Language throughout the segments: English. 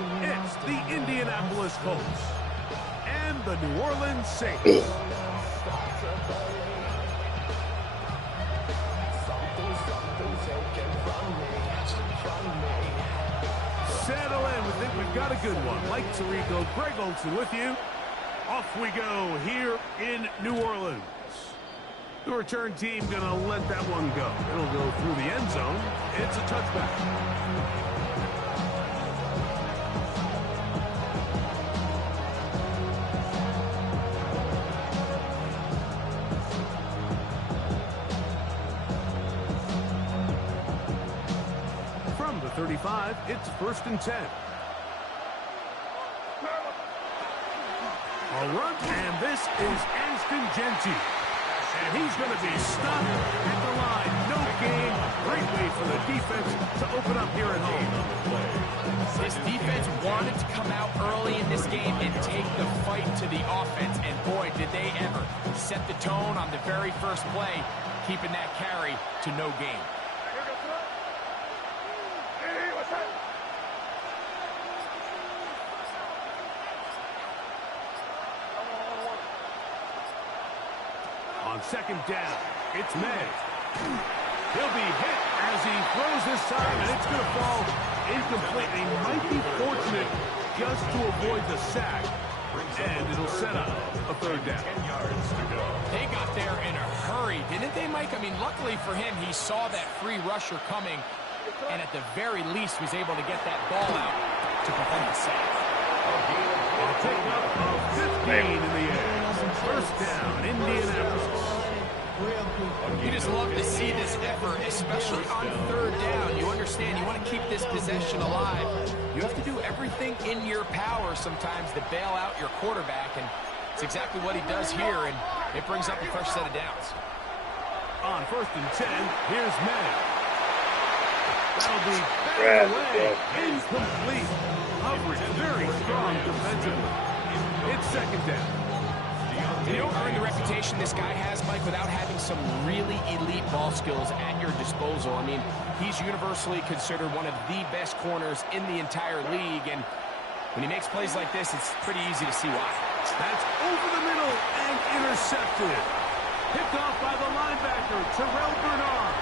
It's the Indianapolis Colts and the New Orleans Saints. Settle in. We think we've got a good one. Mike Tirico, Greg Olson with you. Off we go here in New Orleans. The return team going to let that one go. It'll go through the end zone. It's a touchback. From the 35, it's 1st and 10. A run, and this is Ashton Genty. And he's going to be stopped at the line. No gain. Great way for the defense to open up here at home. This defense wanted to come out early in this game and take the fight to the offense. And boy, did they ever set the tone on the very first play, keeping that carry to no gain. On 2nd down, it's May. He'll be hit as he throws this time, and it's going to fall incomplete. He might be fortunate just to avoid the sack, and it'll set up a 3rd down. They got there in a hurry, didn't they, Mike? I mean, luckily for him, he saw that free rusher coming, and at the very least was able to get that ball out to prevent the sack. I'll take up a 15 in the air. 1st down, Indianapolis. You just love to see this effort, especially on 3rd down. You understand, you want to keep this possession alive. You have to do everything in your power sometimes to bail out your quarterback, and it's exactly what he does here, and it brings up a fresh set of downs. On 1st and 10, here's May. That'll be batted away, incomplete. Coverage very strong defensively. It's 2nd down. You don't earn the reputation this guy has, Mike, without having some really elite ball skills at your disposal. I mean, he's universally considered one of the best corners in the entire league, and when he makes plays like this, it's pretty easy to see why. That's over the middle and intercepted. Picked off by the linebacker, Terrell Bernard.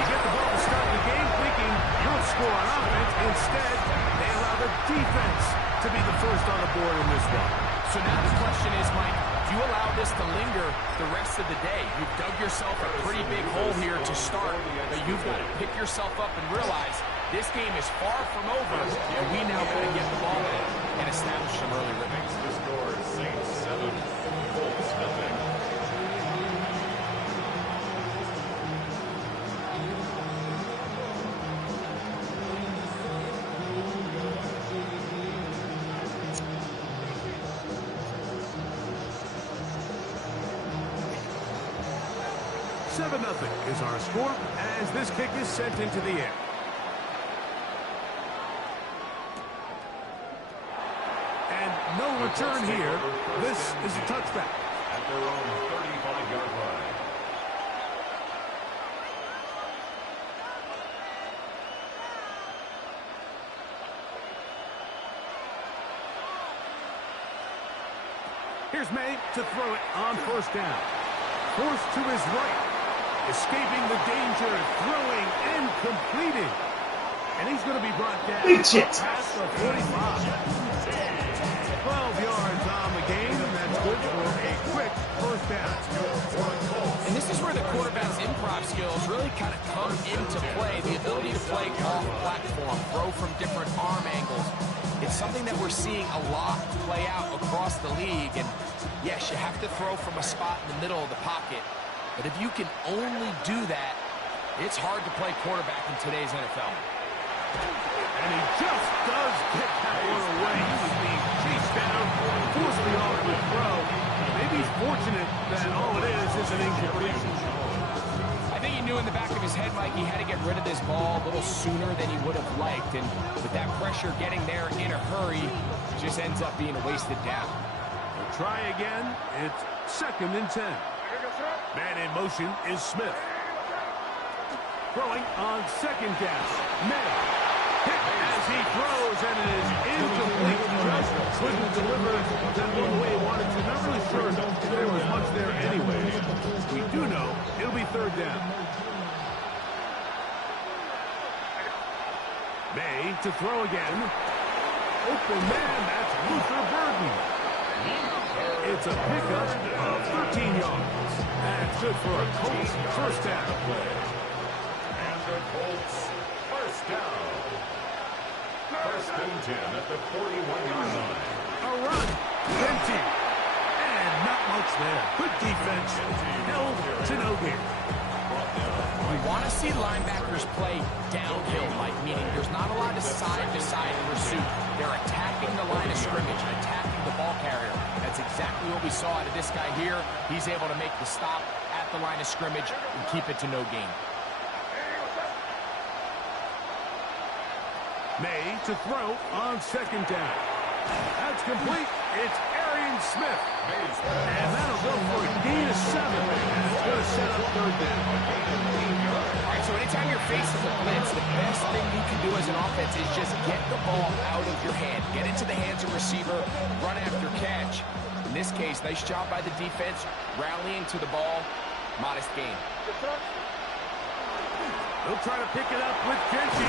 You get the ball to start the game thinking you'll score on offense. Instead, they allow the defense to be the first on the board in this one. So now the question is, Mike, do you allow this to linger the rest of the day? You've dug yourself a pretty big hole here to start, but you've got to pick yourself up and realize this game is far from over, and we now got to get the ball in and establish some early rhythm. The score is Saints 7, Colts nothing. Nothing is our score as this kick is sent into the air. And no return here. This is a touchback. At their own 35-yard line. Here's May to throw it on 1st down. Forced to his right. Escaping the danger, throwing and completing. And he's going to be brought down past the 45. 12 yards on the game, and that's good for a quick 1st down. And this is where the quarterback's improv skills really kind of come into play. The ability to play off platform, throw from different arm angles. It's something that we're seeing a lot play out across the league. And yes, you have to throw from a spot in the middle of the pocket. But if you can only do that, it's hard to play quarterback in today's NFL. And he just does get that one away. He was being chased down, forced the awkward throw. Maybe he's fortunate that all it is an incompletion. I think he knew in the back of his head, Mike, he had to get rid of this ball a little sooner than he would have liked. And with that pressure getting there in a hurry, it just ends up being a wasted down. We'll try again. It's 2nd and 10. Man in motion is Smith. Throwing on second down. May hit as he throws, and it is incomplete. Just couldn't deliver that one the way he wanted to. Not really sure if there was much there anyway. We do know it'll be third down. May to throw again. Open man, that's Luther Burden. It's a pickup of 13 yards. That's good for a Colts first down. And the Colts first down. First and 10 at the 41-yard line. A run. Empty. And not much there. Good defense. Held to no gain. We want to see linebackers play downhill, Mike, meaning there's not a lot of side-to-side pursuit. They're attacking the line of scrimmage, attacking the ball carrier. That's exactly what we saw out of this guy here. He's able to make the stop at the line of scrimmage and keep it to no gain. May to throw on second down. That's complete. It's Arian Smith. And that'll go for a gain of 7. And it's going to set up third down. All right, so anytime you're facing the blitz, the best thing you can do as an offense is just get the ball out of your hand. Get into the hands of receiver, run after catch. In this case, nice job by the defense, rallying to the ball. Modest gain. They'll try to pick it up with Genty.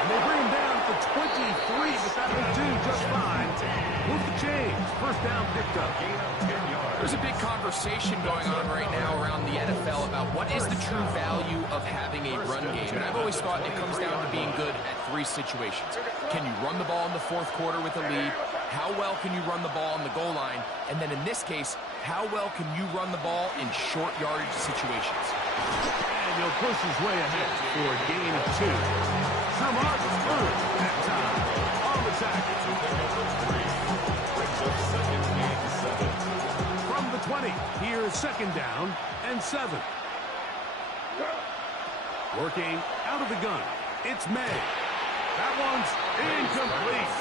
And they bring him down to 23, but that will do just fine. Move the chains. First down picked up. There's a big conversation going on right now around the NFL about what is the true value of having a run game. And I've always thought it comes down to being good at 3 situations. Can you run the ball in the 4th quarter with a lead? How well can you run the ball on the goal line? And then in this case, how well can you run the ball in short yardage situations? And he'll push his way ahead for a gain of 2. Shermark third that time. On the tackle. From the 20, here's second down and 7. Working out of the gun. It's May. That one's incomplete.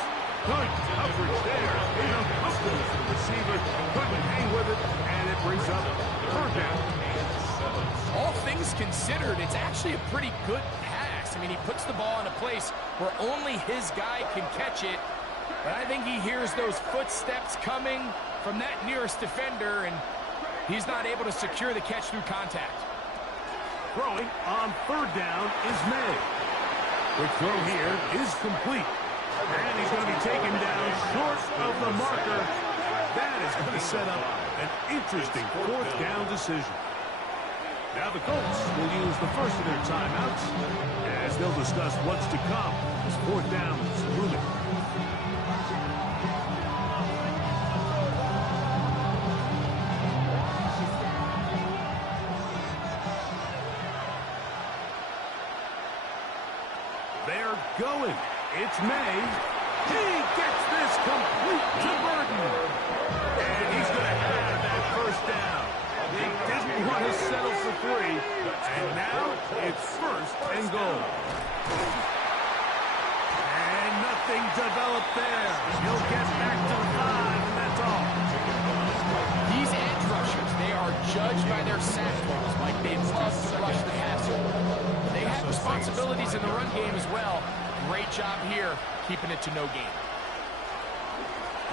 Good coverage there. Uncomfortable for the receiver. Couldn't hang with it, and it brings up third down. All things considered, it's actually a pretty good pass. I mean, he puts the ball in a place where only his guy can catch it. But I think he hears those footsteps coming from that nearest defender, and he's not able to secure the catch through contact. Throwing on third down is May. Quick throw here is complete. And he's going to be taken down short of the marker. That is going to set up an interesting fourth down decision. Now the Colts will use the first of their timeouts as they'll discuss what's to come as fourth down is looming. They're going. It's May. He gets this complete to Burden. And he's going to have that first down. He didn't want to settle for 3. And now it's first and goal. And nothing developed there. He'll get back to the 5, and that's all. These edge rushers, they are judged by their sack totals. Like, they love to rush the passer. They have responsibilities in the run game as well. Great job here, keeping it to no gain.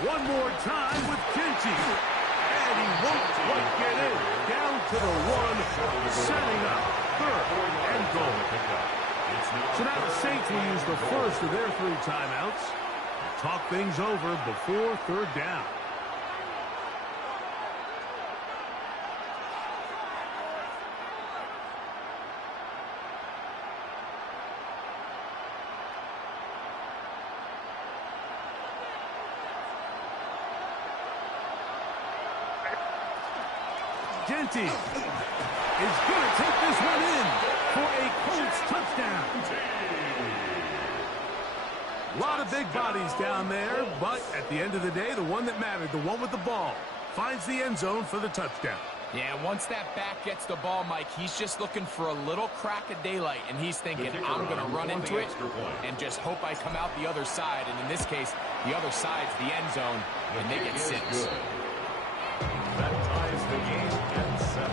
One more time with Genty. And he won't quite get in. Down to the 1, setting up third and goal. So now the Saints will use the first of their 3 timeouts. Talk things over before third down. Genty is going to take this one in for a Colts touchdown. A lot of big bodies down there, but at the end of the day, the one that mattered, the one with the ball, finds the end zone for the touchdown. Yeah, once that back gets the ball, Mike, he's just looking for a little crack of daylight, and he's thinking, I'm going to run into it and just hope I come out the other side. And in this case, the other side's the end zone, and they get 6. That ties the game at 7.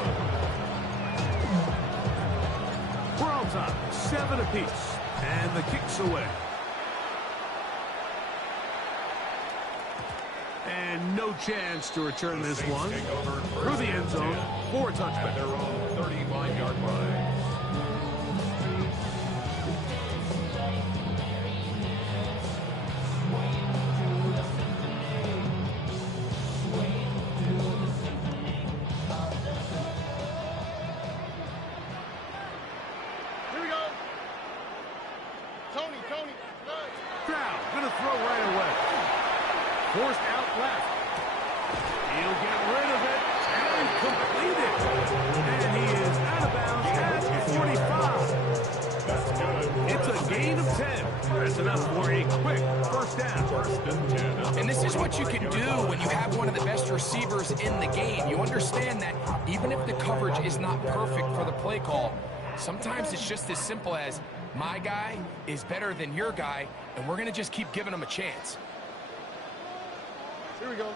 We're on time's up. 7 apiece. And the kick's away. And no chance to return this one through the end zone for a touchback. At their own 35-yard line. Stroud going to throw right away. Forced out left. He'll get rid of it and complete it. And he is out of bounds at the 45. That's good. It's a gain of 10. That's enough for a quick first down. First and 10. And this is what you can do when you have one of the best receivers in the game. You understand that even if the coverage is not perfect for the play call, sometimes it's just as simple as my guy is better than your guy, and we're going to just keep giving him a chance. Here we go.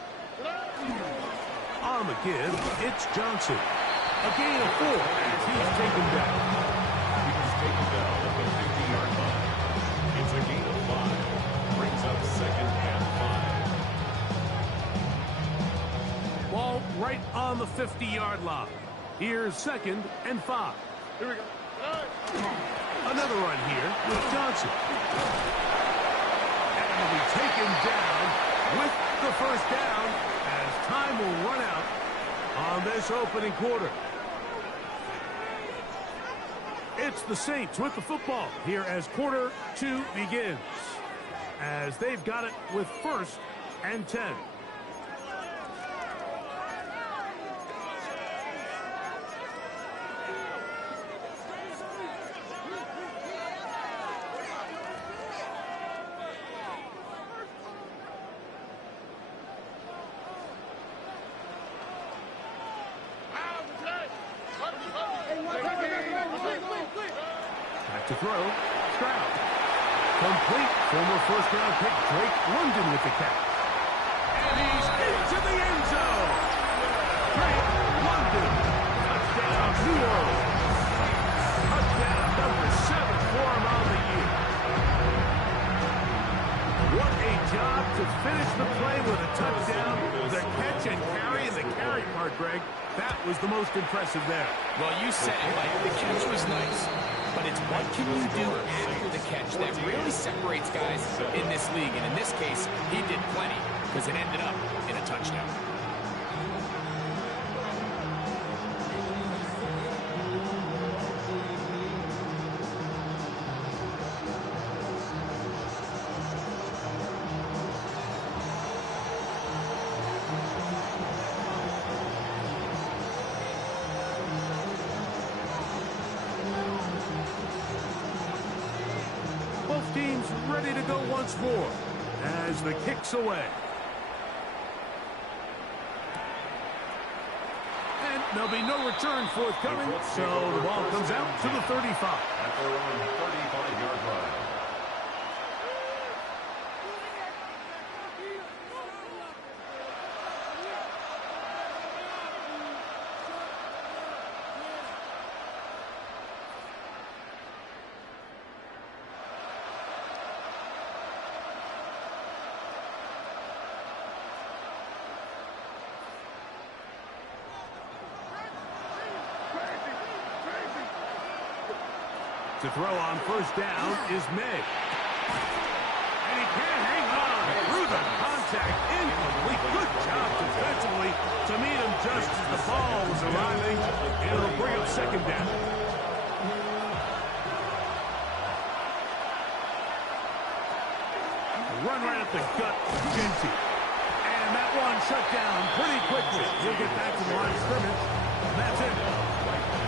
On the give, it's Johnson. A gain of 4 as he's taken down. He's taken down at the 50-yard line. It's a gain of 5. Brings up second and 5. Ball right on the 50-yard line. Here's second and 5. Here we go. Another run here with Johnson. And he'll be taken down with the first down as time will run out on this opening quarter. It's the Saints with the football here as quarter 2 begins. As they've got it with first and 10. Back to throw. Stroud. Complete. Former first-round pick Drake London with the catch. And he's into the end zone. Drake London. Touchdown, New Orleans. Touchdown number 7 for him on the year. What a job to finish the play with a touchdown. The catch and carry, and the carry part, Greg, that was the most impressive there. Well, you said it, Mike. The catch was nice, but it's what can you do after the catch that really separates guys in this league. And in this case, he did plenty because it ended up in a touchdown. Both teams ready to go once more as the kick's away. And there'll be no return forthcoming, so the ball comes out to the 35. At their own 35-yard line. To throw on first down is May. And he can't hang on through the contact. Incomplete. Good job defensively to meet him just as the ball was arriving. It'll bring up second down. Run right at the gut. Genty. And that one shut down pretty quickly. He'll get back to the line of scrimmage. That's it.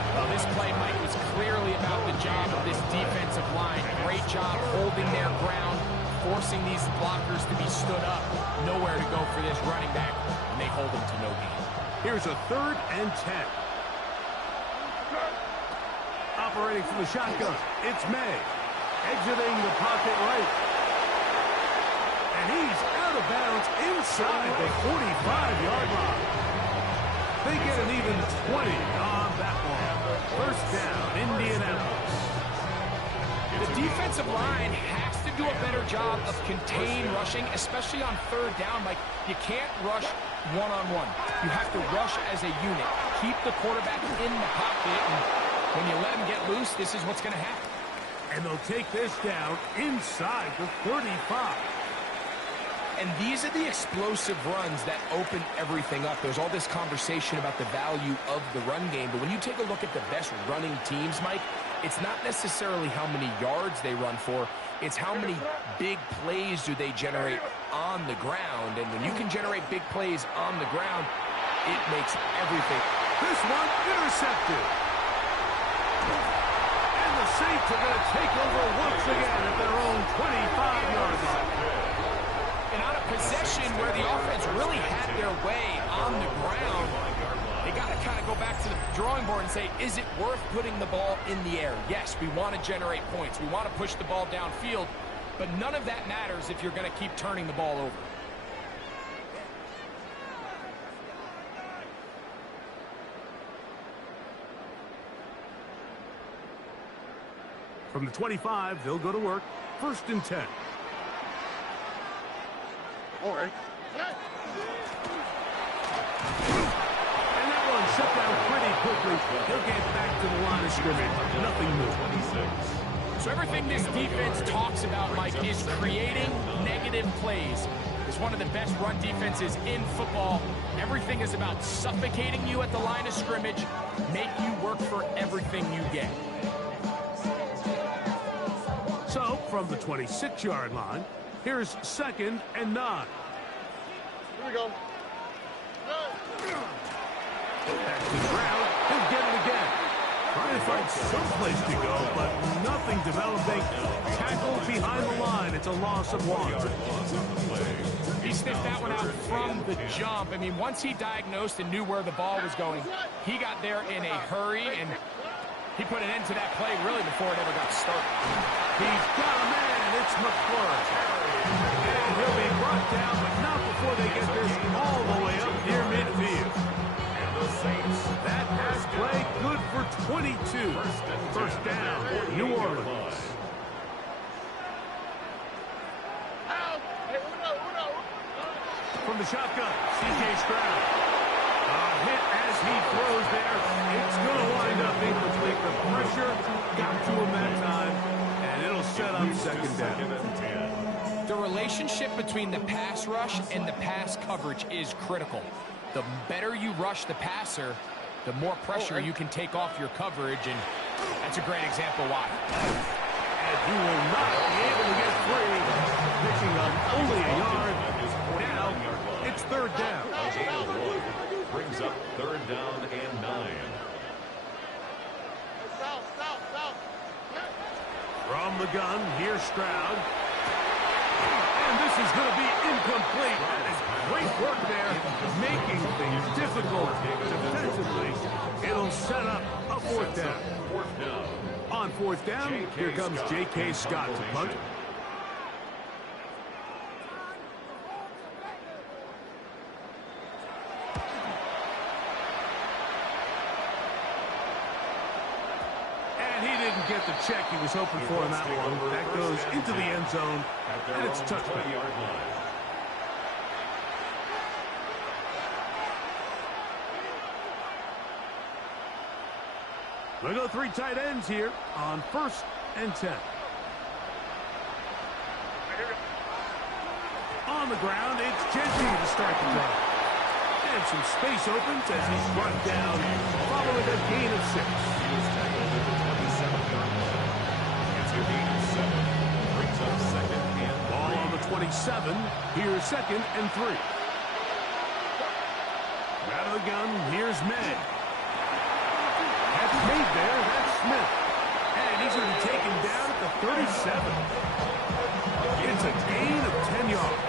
Well, this play, Mike, was clearly about the job of this defensive line. Great job holding their ground, forcing these blockers to be stood up. Nowhere to go for this running back, and they hold him to no gain. Here's a 3rd and 10. Operating from the shotgun, it's May. Exiting the pocket right. And he's out of bounds inside the 45-yard line. They get an even 20 on that one. First down, Indianapolis. defensive line has to do a better job of contained rushing, especially on third down. Like, you can't rush one-on-one. You have to rush as a unit. Keep the quarterback in the pocket, and when you let him get loose, this is what's going to happen. And they'll take this down inside the 35. And these are the explosive runs that open everything up. There's all this conversation about the value of the run game, but when you take a look at the best running teams, Mike, it's not necessarily how many yards they run for, it's how many big plays do they generate on the ground. And when you can generate big plays on the ground, it makes everything. This one intercepted. And the Saints are going to take over once again at their own 25-yard line. And on a possession where the offense really had their way on the ground, they got to kind of go back to the drawing board and say, is it worth putting the ball in the air? Yes, we want to generate points. We want to push the ball downfield, but none of that matters if you're going to keep turning the ball over. From the 25, they'll go to work. 1st and 10. All right. And that one shut down pretty quickly. He'll get back to the line of scrimmage. Nothing new. So everything this defense talks about, Mike, is creating negative plays. It's one of the best run defenses in football. Everything is about suffocating you at the line of scrimmage, make you work for everything you get. So, from the 26-yard line, here's 2nd and 9. Here we go. Back to the ground. He'll get it again. Trying to find someplace to go, but nothing developing. Tackle behind the line. It's a loss of 1. He sniffed that one out from the jump. I mean, once he diagnosed and knew where the ball was going, he got there in a hurry, and he put an end to that play really before it ever got started. He's got a man. It's McClure. And he'll be brought down, but not before they get this all the way up near midfield. And the Saints. That pass play good for 22. First down, New Orleans. From the shotgun, C.J. Stroud. A hit as he throws there. It's going to wind up incomplete. The pressure got to him that time, and it'll set up 2nd down. The relationship between the pass rush and the pass coverage is critical. The better you rush the passer, the more pressure you can take off your coverage, and that's a great example why. And he will not be able to get free, picking up only a yard. Now, it's 3rd down. Brings up 3rd down and 9. From the gun, here's Stroud. And this is going to be incomplete. That is great work there, making things difficult defensively. It'll set up a 4th down. On 4th down, here comes J.K. Scott to punt. Get the check he was hoping for in that one. That goes into the end zone, and it's touchdown. We'll go 3 tight ends here on 1st and 10. On the ground, it's Gentry to start the drive. And some space opens as he's brought down following a gain of 6. Ball on the 27. Here's 2nd and 3. Out of the gun, here's May. That's made there. That's Smith. And he's going to be taken down at the 37. It's a gain of 10 yards.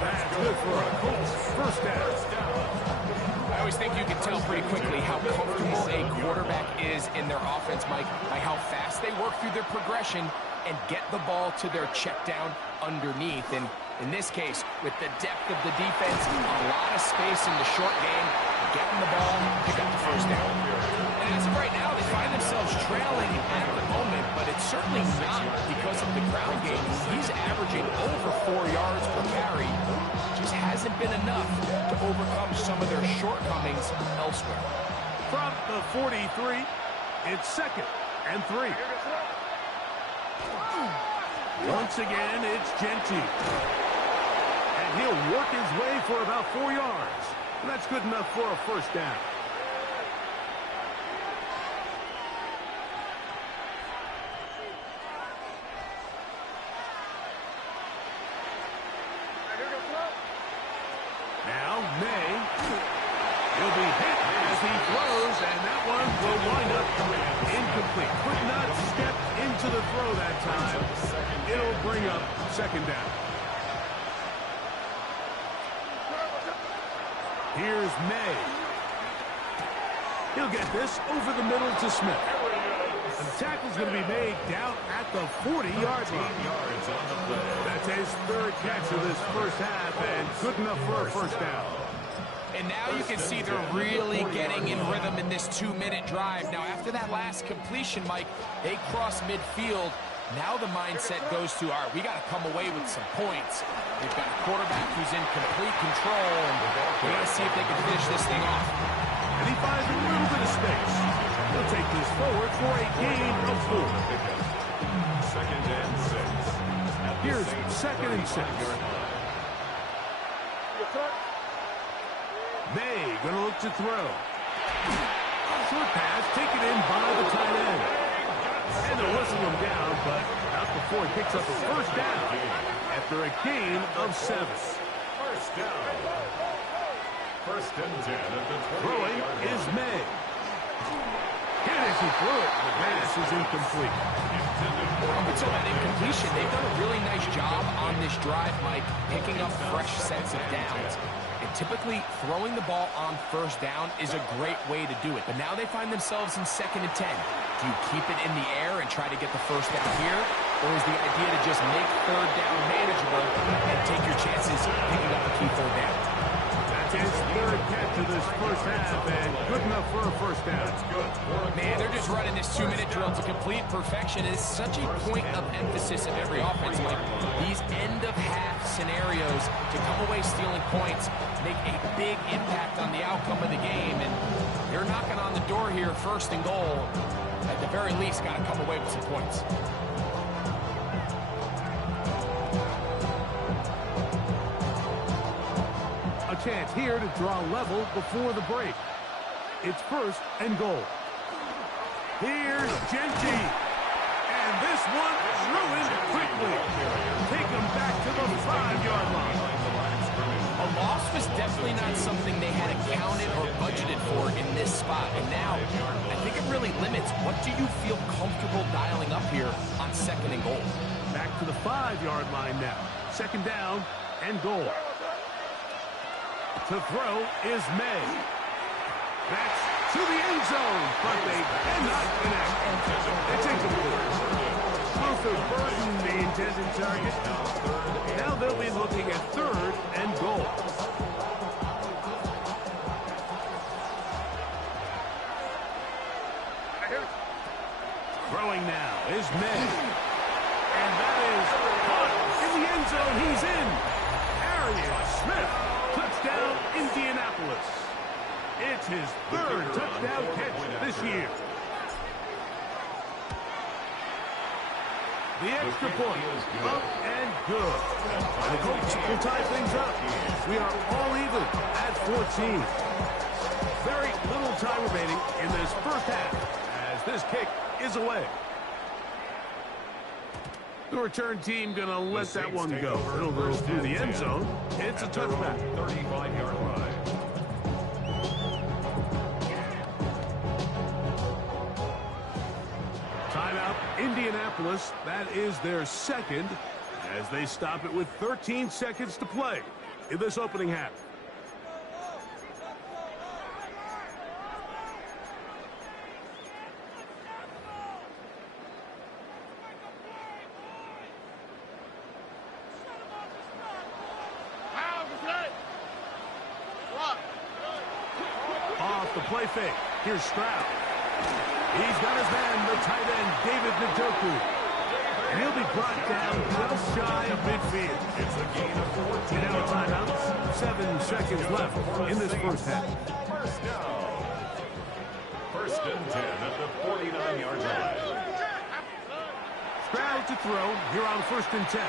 That's good for a Colts 1st down. I always think you can tell pretty quickly how comfortable a quarterback is in their offense, Mike, by how fast they work through their progression and get the ball to their check down underneath. And in this case, with the depth of the defense, a lot of space in the short game, get them the ball, pick up the 1st down. And as of right now, they find themselves trailing at the moment, but it's certainly not because of the ground game. He's averaging over 4 yards per carry. Just hasn't been enough to overcome some of their shortcomings elsewhere. From the 43, it's 2nd and 3. Once again, it's Genty. And he'll work his way for about 4 yards. And that's good enough for a first down. Now, May. He'll be hit as he throws, and that one will wind up incomplete. Could not step into the throw that time. It'll bring up 2nd down. Here's May. He'll get this over the middle to Smith. And the tackle's going to be made down at the 40-yard line. That's his 3rd catch of this first half, and good enough for a first down. And now you can see they're really getting in rhythm in this 2-minute drive. Now, after that last completion, Mike, they cross midfield. Now the mindset goes to, all right, we got to come away with some points. They've got a quarterback who's in complete control, and we got to see if they can finish this thing off. And he finds a little bit of space. He'll take this forward for a gain of 4. 2nd and 6. Here's 2nd and 6. May gonna look to throw. Short pass taken in by the tight end. And they'll whistle him down, but not before he picks up a first down after a gain of 7. First down. 1st and 10 at the 20. Throwing is May. And as he threw it, the pass is incomplete. Until that incompletion, they've done a really nice job on this drive, Mike, picking up fresh sets of downs. And typically, throwing the ball on first down is a great way to do it. But now they find themselves in 2nd and 10. Do you keep it in the air and try to get the first down here? Or is the idea to just make 3rd down manageable and take your chances picking up a key 3rd down? That's his 3rd catch of this first half, and good enough for a first down. Man, they're just running this 2-minute drill to complete perfection. It's such a point of emphasis of every offense. Like these end-of-half scenarios to come away stealing points make a big impact on the outcome of the game. And they're knocking on the door here, 1st and goal. At the very least, got to come away with some points. A chance here to draw level before the break. It's 1st and goal. Here's Genty. And this one ruined quickly. Take him back to the 5-yard line. A loss was definitely not something they had accounted or budgeted for in this spot. And now, I think it really limits what do you feel comfortable dialing up here on 2nd and goal. Back to the 5-yard line now. 2nd down and goal. To throw is May. That's to the end zone, but they cannot connect. It's incomplete. Luther Burton, the intended target. Now they'll be looking at 3rd and goal. Throwing now is May. And that is caught in the end zone. He's in. Arian Smith. Touchdown, Indianapolis. It's his 3rd touchdown catch this year. The extra point, up and good. And the Colts will tie things up. We are all even at 14. Very little time remaining in this first half as this kick is away. The return team going to let that one go. It'll go through the end zone. It's a touchback. 35-yard line. Timeout, Indianapolis. That is their 2nd as they stop it with 13 seconds to play in this opening half. Off the play fake. Here's Stroud. He's got his man, the tight end, David Njoku. And he'll be brought down just shy of midfield. It's a gain of 14. Now timeout. 7 seconds left in this first half. First down. First and 10 at the 49-yard line. Stroud to throw here on first and 10.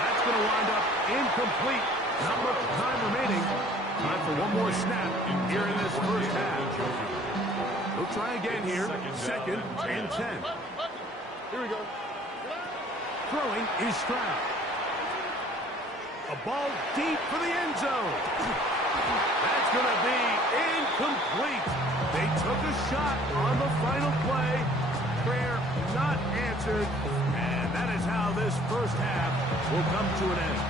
That's going to wind up incomplete. Not much time remaining. Time for one more snap here in this first half. He'll try again here. Second and 10. Here we go. Throwing is Stroud. A ball deep for the end zone. That's going to be incomplete. They took a shot on the final play. Prayer not answered. And that is how this first half will come to an end.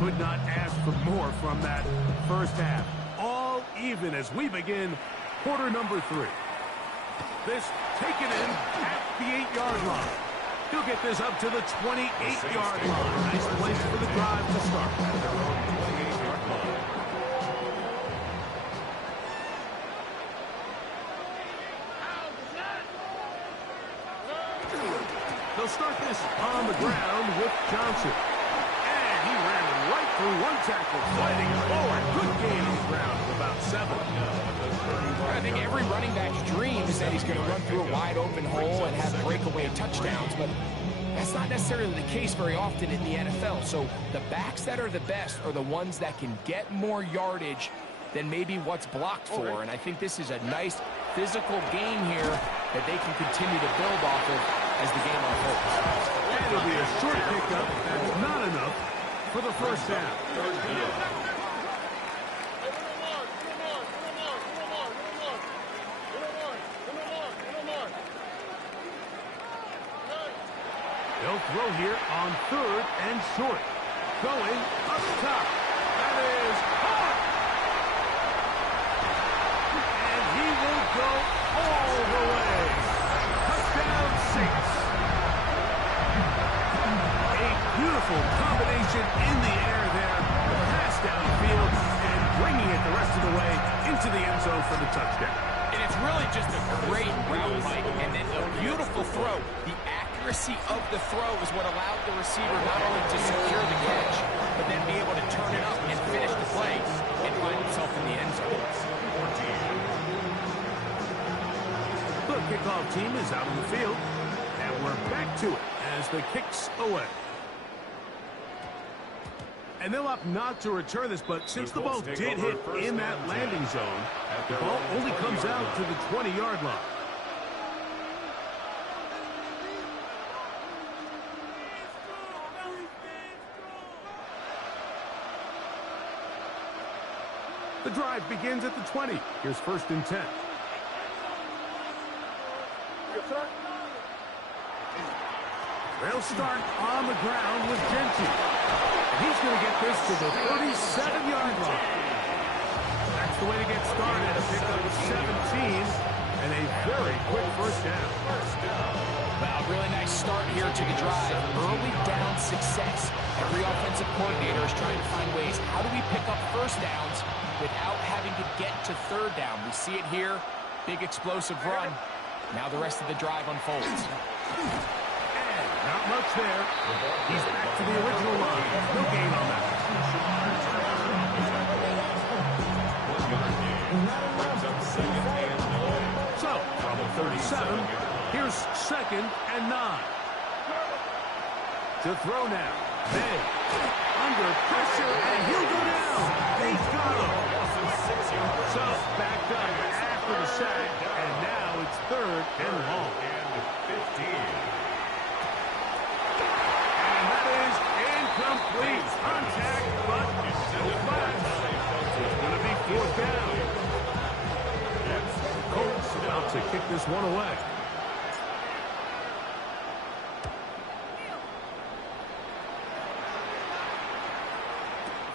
Could not ask for more from that first half. All even as we begin quarter number 3. This taken in at the 8-yard line. He'll get this up to the 28-yard line. Nice place for the drive to start. They'll start this on the ground with Johnson. He ran right through one tackle, fighting forward. Good gain on the ground of about 7. I think every running back's dream is that he's going to run through a wide open hole and have breakaway touchdowns, but that's not necessarily the case very often in the NFL. So the backs that are the best are the ones that can get more yardage than maybe what's blocked for. And I think this is a nice physical game here that they can continue to build off of as the game unfolds. And it'll be a short pickup. That's not enough for the first down. They'll throw here on third and short. Going up top. That is caught. And he will go all the way. Touchdown 6. A beautiful combination in the air there. Pass downfield and bringing it the rest of the way into the end zone for the touchdown. And it's really just a great route, Mike, and then a beautiful throw. The accuracy of the throw is what allowed the receiver not only to secure the catch, but then be able to turn it up and finish the play and find himself in the end zone. The kickoff team is out on the field, and we're back to it as the kick's away. And they'll opt not to return this, but since the ball did hit in that landing zone, the ball only comes out to the 20-yard line. The drive begins at the 20. Here's first and 10. They'll start on the ground with Gentry. He's going to get this to the 37-yard line. That's the way to get started. A pickup of 17 and a very quick first down. Well, really nice start here to the drive. Early down success. Every offensive coordinator is trying to find ways. How do we pick up first downs without having to get to third down? We see it here. Big explosive run. Now the rest of the drive unfolds. Not much there. He's back to the original line. No gain on that. So, from the 37, here's second and 9. To throw now. May. Under pressure, and he'll go down. He's got him. So, backed up after the sack, and now it's third and long. And 15. Complete contact, but no flash. It's going to be fourth down. Colts about to kick this one away.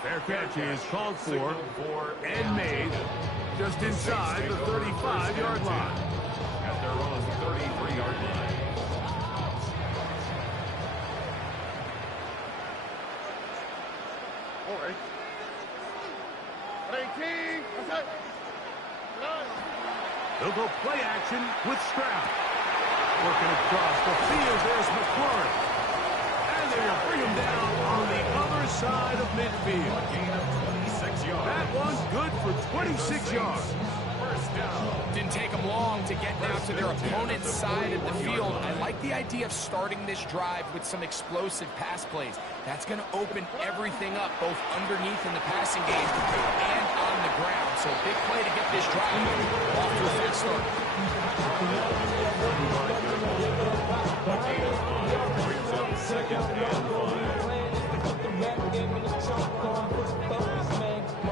Fair catch is called for and made just inside the 35-yard line. At their own 33-yard line. They'll go play action with Stroud. Working across the field, there's McLaurin. And they will bring him down on the other side of midfield. Gain of 26 yards. That one good for 26 yards. First down. Didn't take them long to get now to their opponent's side of the field. I like the idea of starting this drive with some explosive pass plays. That's going to open everything up, both underneath in the passing game and on the ground. So big play to get this drive off to a fast start. Brings up second and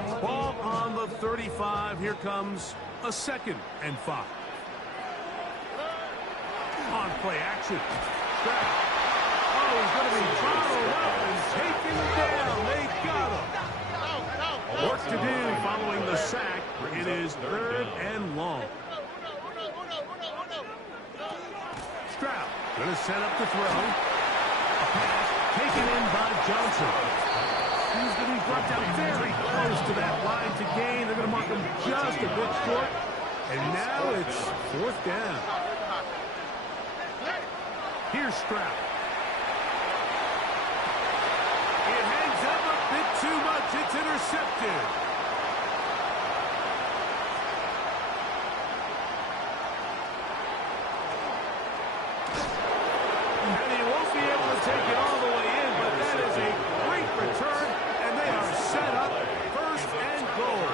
5. Ball on the 35. Here comes a 2nd and 5. On play action. Stroud. Oh, he's going to be followed up and taken down. They got him. Work to do following the sack. It is 3rd and long. Stroud going to set up the throw. A pass taken in by Johnson. He's going to be brought down very close to that line to gain. They're going to mark him just a bit short. And now it's 4th down. Here's Stroud. It hangs up a bit too much. It's intercepted. And he won't be able to take it all the way in, but that is a great return, and they are set up 1st and goal.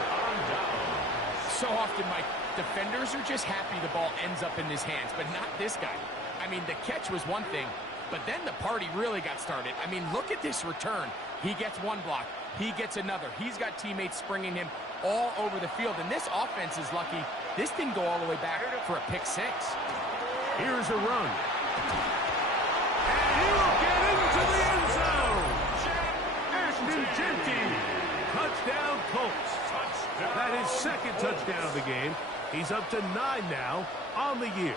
So often, Mike, defenders are just happy the ball ends up in his hands, but not this guy. I mean, the catch was one thing, but then the party really got started. I mean, look at this return. He gets one block. He gets another. He's got teammates springing him all over the field, and this offense is lucky. This didn't go all the way back for a pick 6. Here's a run. And he will get into the end zone. Ashton Jeanty. Touchdown, Colts. That is 2nd touchdown of the game. He's up to 9 now on the year.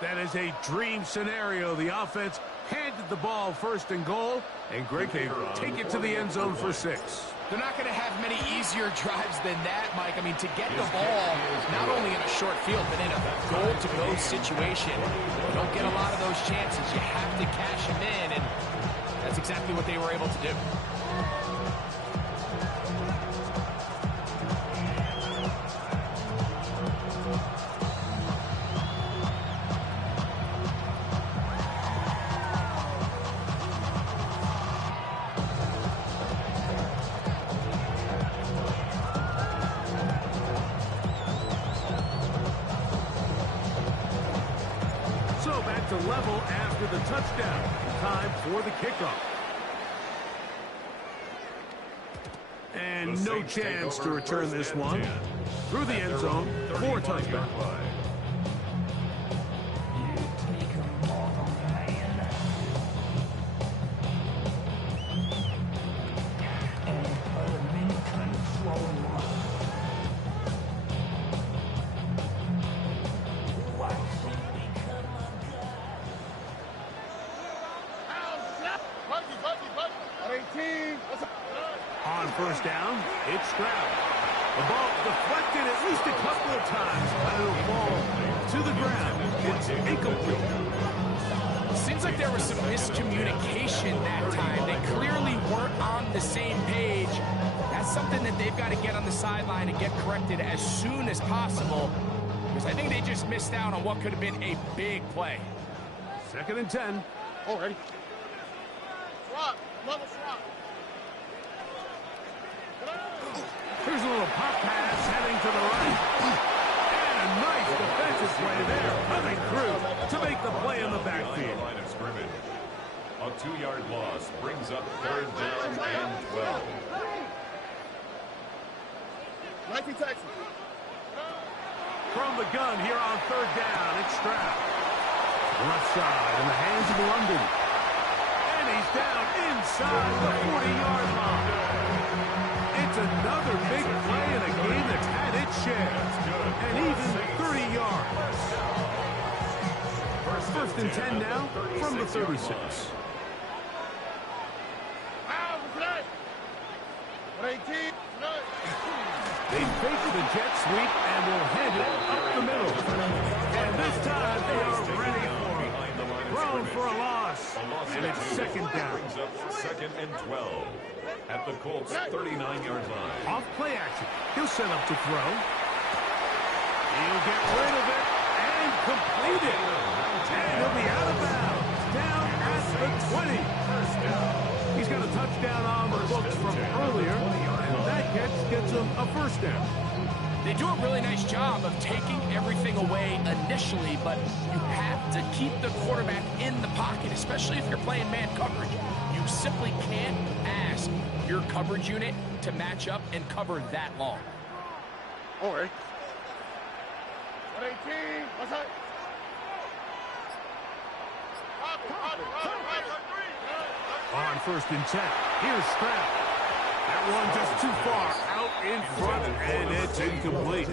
That is a dream scenario. The offense handed the ball 1st and goal, and Greg can take it to the end zone for 6. They're not going to have many easier drives than that, Mike. I mean, to get the ball not only in a short field, but in a goal-to-go situation, you don't get a lot of those chances. You have to cash them in, and that's exactly what they were able to do. To level after the touchdown. Time for the kickoff. And no chance to return this one. Through the end zone for touchdown. On 1st down, it's Stroud. The ball deflected at least a couple of times, but it'll fall to the ground. It's incomplete. Seems like there was some miscommunication that time. They clearly weren't on the same page. That's something that they've got to get on the sideline and get corrected as soon as possible, because I think they just missed out on what could have been a big play. 2nd and 10. Already. Swap. Level swap. Here's a little pop pass heading to the right. And a nice defensive play there, coming through to make the play in the backfield. Line of scrimmage. A 2-yard loss brings up 3rd down and 12. 19 Texas. From the gun here on 3rd down, it's Stroud. Left side in the hands of London. And he's down inside the 40-yard line. It's another big play in a game that's had its share. And even 30 yards. First and 10 now from the 36. They fake the jet sweep and will hand it up the middle. And this time they are ready for it. Thrown for a loss. And it's second down. Second and 12 at the Colts' 39-yard line. Off play action. He'll set up to throw. He'll get rid of it and complete it. And he'll be out of bounds. Down at the 20. He's got a touchdown on the books from earlier. And that catch gets him a first down. They do a really nice job of taking everything away initially, but you have to keep the quarterback in the pocket, especially if you're playing man coverage. You simply can't ask your coverage unit to match up and cover that long. All right. 118. What's that? On first and 10. Here's Stroud. That one just too far out in front, and it's incomplete.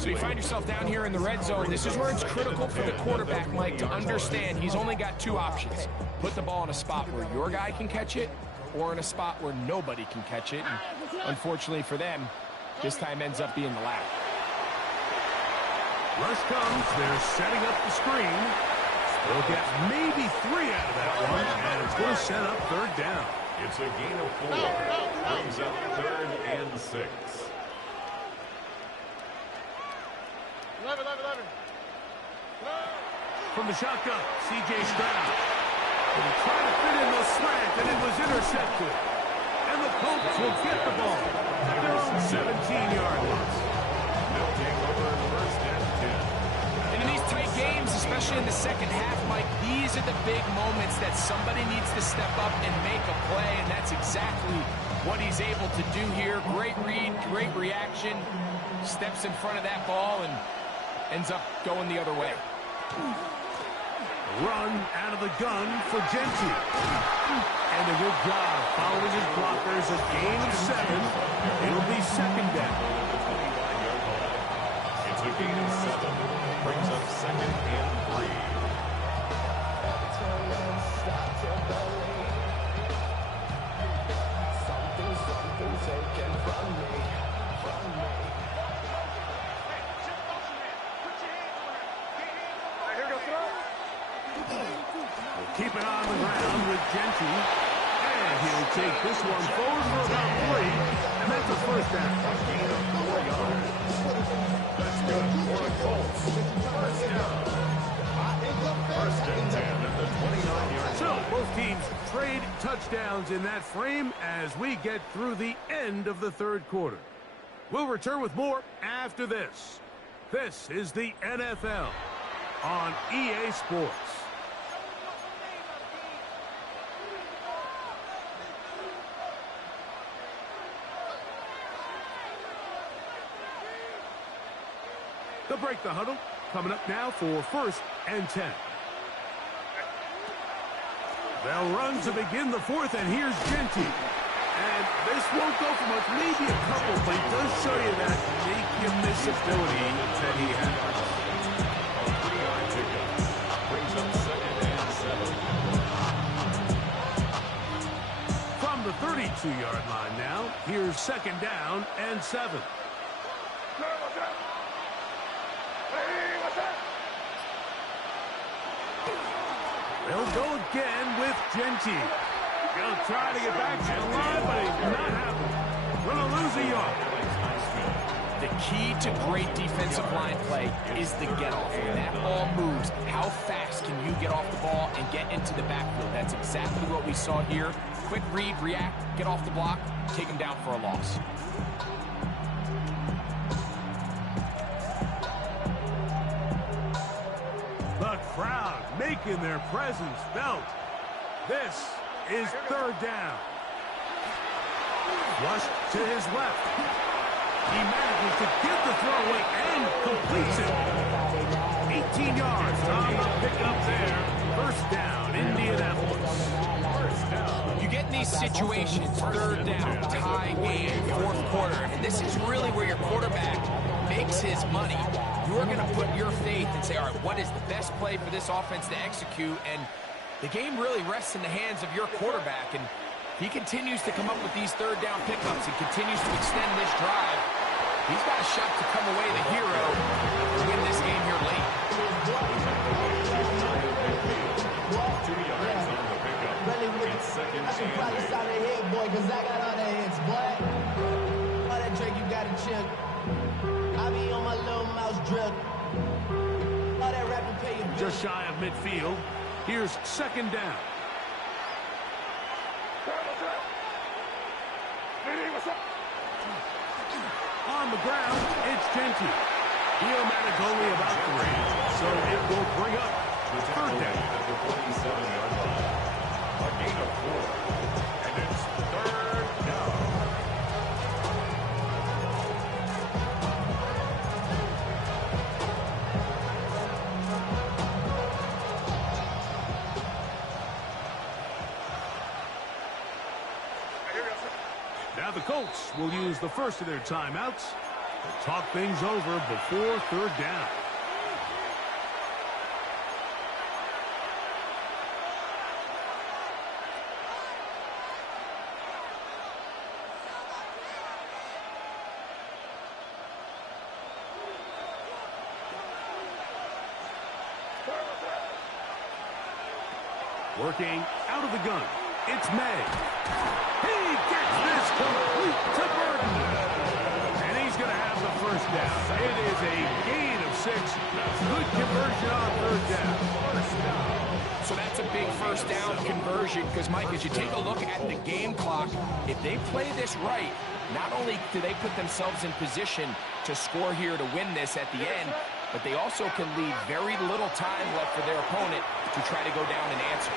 So you find yourself down here in the red zone. This is where it's critical for the quarterback, Mike, to understand he's only got two options. Put the ball in a spot where your guy can catch it, or in a spot where nobody can catch it. And unfortunately for them, this time ends up being the latter. Rush comes. They're setting up the screen. They'll get maybe 3 out of that one, and it's going to set up third down. It's a gain of 4. Brings up third and 6. 11. From the shotgun, C.J. Stroud. He tried to fit in the slant, and it was intercepted. And the Colts will get the ball at their own 17-yard line. They'll take over first and 10. And in these tight games, especially in the second half, Mike, these are the big moments that somebody needs to step up and make a play, and that's exactly what he's able to do here. Great read, great reaction, steps in front of that ball and ends up going the other way. Run out of the gun for Genty. And a good job following his blockers. A gain of 7. It'll be second down. It's a gain of 7. Brings up second and 3. Keep it on the ground with Genty. And he'll take this one forward for about 3. And that's a first down. Gain of 4 yards. That's good for the Colts. First down. First and 10 at the 29-yard So line. both teams trade touchdowns in that frame as we get through the end of the third quarter. We'll return with more after this. This is the NFL on EA Sports. They'll break the huddle. Coming up now for first and 10. They'll run to begin the fourth, and here's Genty. And this won't go for much, maybe a couple, but it does show you that make-you-miss ability that he has. A 3-yard pickup. Brings up second and 7. From the 32-yard line now, here's second down and 7. They'll go again with Genty. He'll try to get back to the line, but he's not happening. Going to lose a yard. The key to great defensive line play is the get-off. When that ball moves, how fast can you get off the ball and get into the backfield? That's exactly what we saw here. Quick read, react, get off the block, take him down for a loss. The crowd making their presence felt. This is third down. Flush to his left. He manages to get the throw away and completes it. 18 yards on the pickup there. First down, Indianapolis. First down. You get in these situations, third down, tie game, fourth quarter, and this is really where your quarterback makes his money. You're going to put your faith and say, all right, what is the best play for this offense to execute? And the game really rests in the hands of your quarterback, and he continues to come up with these third down pickups and continues to extend this drive. He's got a shot to come away the hero and win this game here late. 2 yards on the pickup. It's second I should probably and start a hit, boy, because I got all the hits, boy. All that Drake, you got to chip. I be on my little mouse drip. All that rapping pay you. Just shy of midfield. Here's second down. On the ground, it's Genty. Iomatic only about 3, so it will bring up third down. at the 27-yard line. A gain of 4. And it's third down. Now the Colts will use the first of their timeouts to talk things over before third down. Working out of the gun, it's May. He gets this complete to Burton. And he's going to have the first down. It is a gain of 6. Good conversion on third down. So that's a big first down conversion because, Mike, as you take a look at the game clock, if they play this right, not only do they put themselves in position to score here to win this at the end, but they also can leave very little time left for their opponent to try to go down and answer.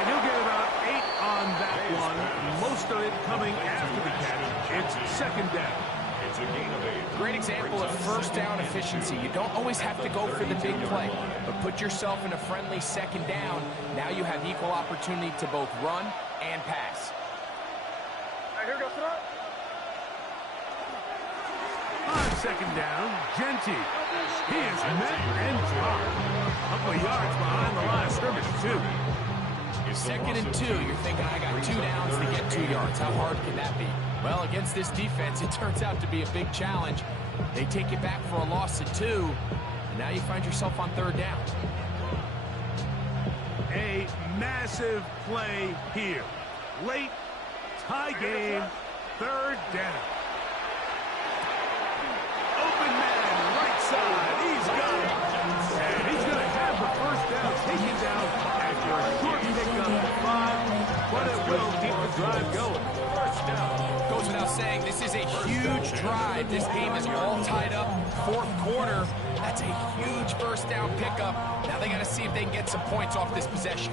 And he'll get about 8 on that one. Most of it coming after the catch. It's second down. It's a gain of 8. Great example of first down efficiency. You don't always have to go for the big play, but put yourself in a friendly second down. Now you have equal opportunity to both run and pass. On second down, Genty. He is met and dropped. A couple of yards behind the line of scrimmage, too. Second and 2, you're thinking, I got 2 downs to get 2 yards. How hard can that be? Well, against this defense, it turns out to be a big challenge. They take it back for a loss of 2, and now you find yourself on third down. A massive play here. Late, tie game, third down. Open man, right side, he's got it. And he's going to have the first down taken down after a short pickup at 5, but it will keep the drive going. First down. Goes without saying, this is a huge drive. This game is all tied up. Fourth quarter, that's a huge first down pickup. Now they got to see if they can get some points off this possession.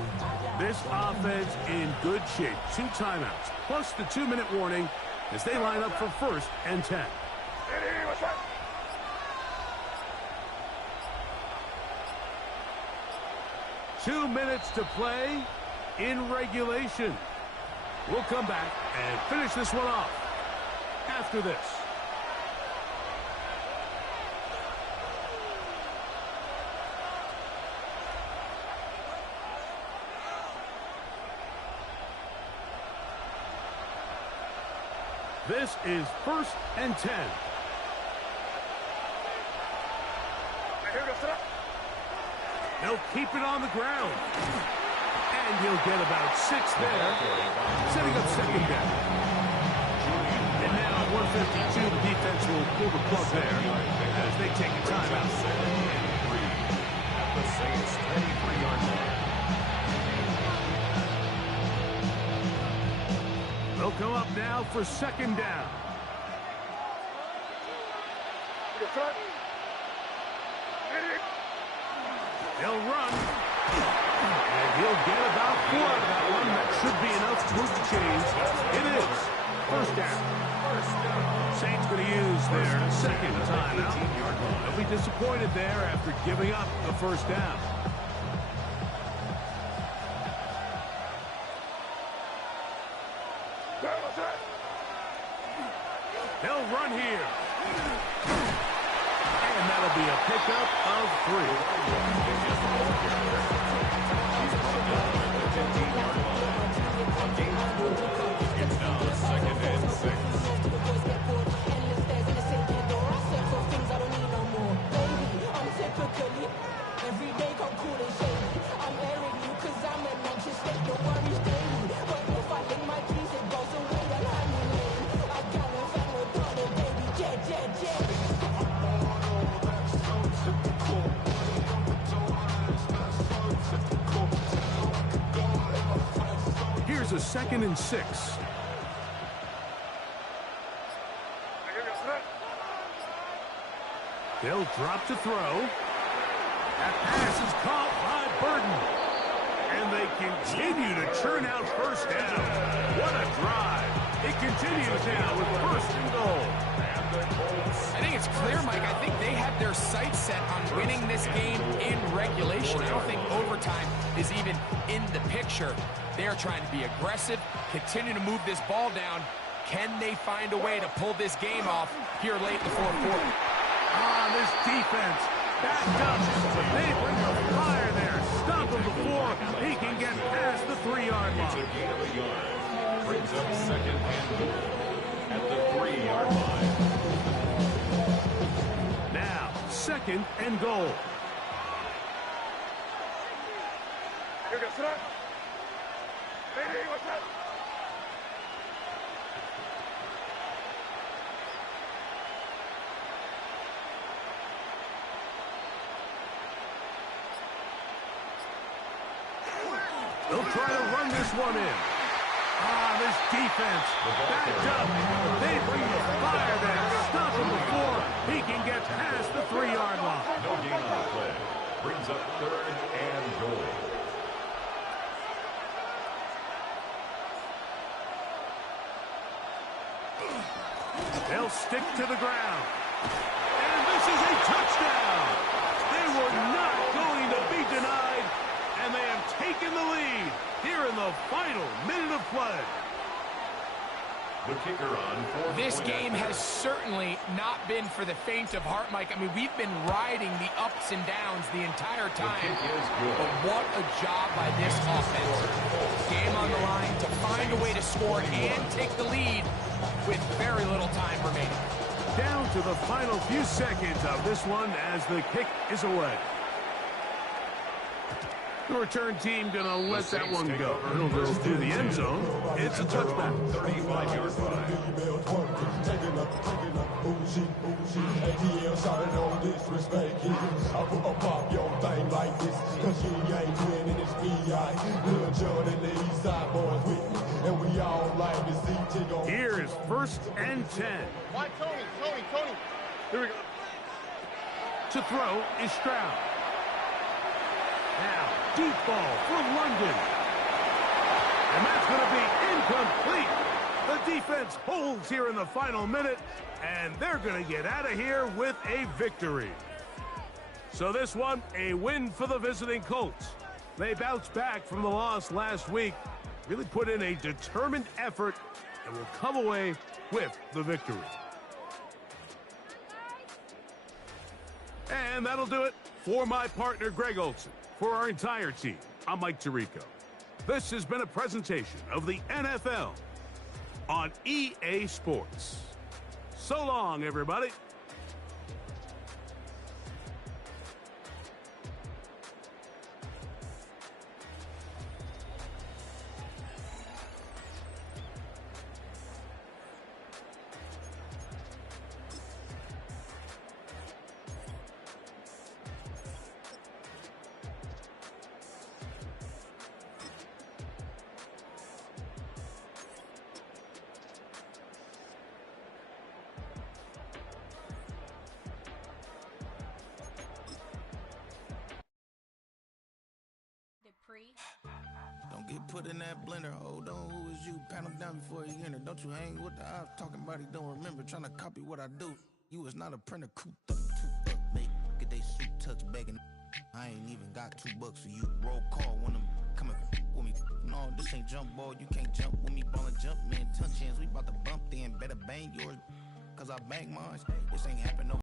This offense in good shape. 2 timeouts, plus the 2-minute warning as they line up for first and 10. 2 minutes to play in regulation. We'll come back and finish this one off after this. This is first and 10. They'll keep it on the ground. And he'll get about 6 there, setting up second down. And now at 152, the defense will pull the plug there as they take a timeout. At the Saints' 33-yard line. They'll come up now for second down. He'll run. And he'll get about 4 out of that one. That should be enough to move the chains. It is. First down. Saints going to use their second timeout. They'll be disappointed there after giving up the first down. They'll run here. And that'll be a pickup of 3. It's now 2nd and 6. Every day come cool and shady. I'm airing you cause I'm an anxious state. Don't worry, daily. But if I lick my piece, it goes away. Then I'm lame. I got a fan retarded, baby. Jet, jet, jet. That's so typical. Here's a 2nd and 6. They'll drop to throw. That pass is caught by Burden. And they continue to churn out first down. What a drive. It continues now with 1st and goal. I think it's clear, Mike. I think they had their sights set on winning this game in regulation. I don't think overtime is even in the picture. They're trying to be aggressive, continue to move this ball down. Can they find a way to pull this game off here late in the 4th quarter? This defense backed up, but they bring the fire there. Stop him before he can get past the 3-yard line. It's a gain of a yard. Brings up 2nd and goal at the 3-yard line. Now, 2nd and goal. They'll try to run this one in. This defense backed up. They bring the fire there. Stop him before he can get past the 3-yard line. No gain on the play. Brings up 3rd and goal. They'll stick to the ground. And this is a touchdown. They were not going to be denied, and they have taken the lead here in the final minute of play. The kicker on 4th. This game has certainly not been for the faint of heart, Mike. I mean, we've been riding the ups and downs the entire time. But what a job by this offense. Game on the line to find a way to score and take the lead with very little time remaining. Down to the final few seconds of this one as the kick is away. The return team going to let that one go. It'll go through the end zone. It's a touchback. 35-yard line. Here is 1st and 10. Why, Tony? Here we go. To throw is Stroud. Now, deep ball for London. And that's going to be incomplete. The defense holds here in the final minute, and they're going to get out of here with a victory. So this one, a win for the visiting Colts. They bounced back from the loss last week, really put in a determined effort, and will come away with the victory. And that'll do it for my partner, Greg Olson. For our entire team, I'm Mike Tirico. This has been a presentation of the NFL on EA Sports. So long, everybody. Don't get put in that blender. Hold on, who is you? Pat him down before he enter. Don't you hang with the ops talking about he don't remember. Trying to copy what I do. You was not a printer. Cooped up, mate. Get they suit touch begging. I ain't even got $2 for you. Roll call when I'm coming with me. No, this ain't jump ball. You can't jump with me. Ball and jump, man. Touch in gotta bang yours, cause I bang mine. This ain't happen no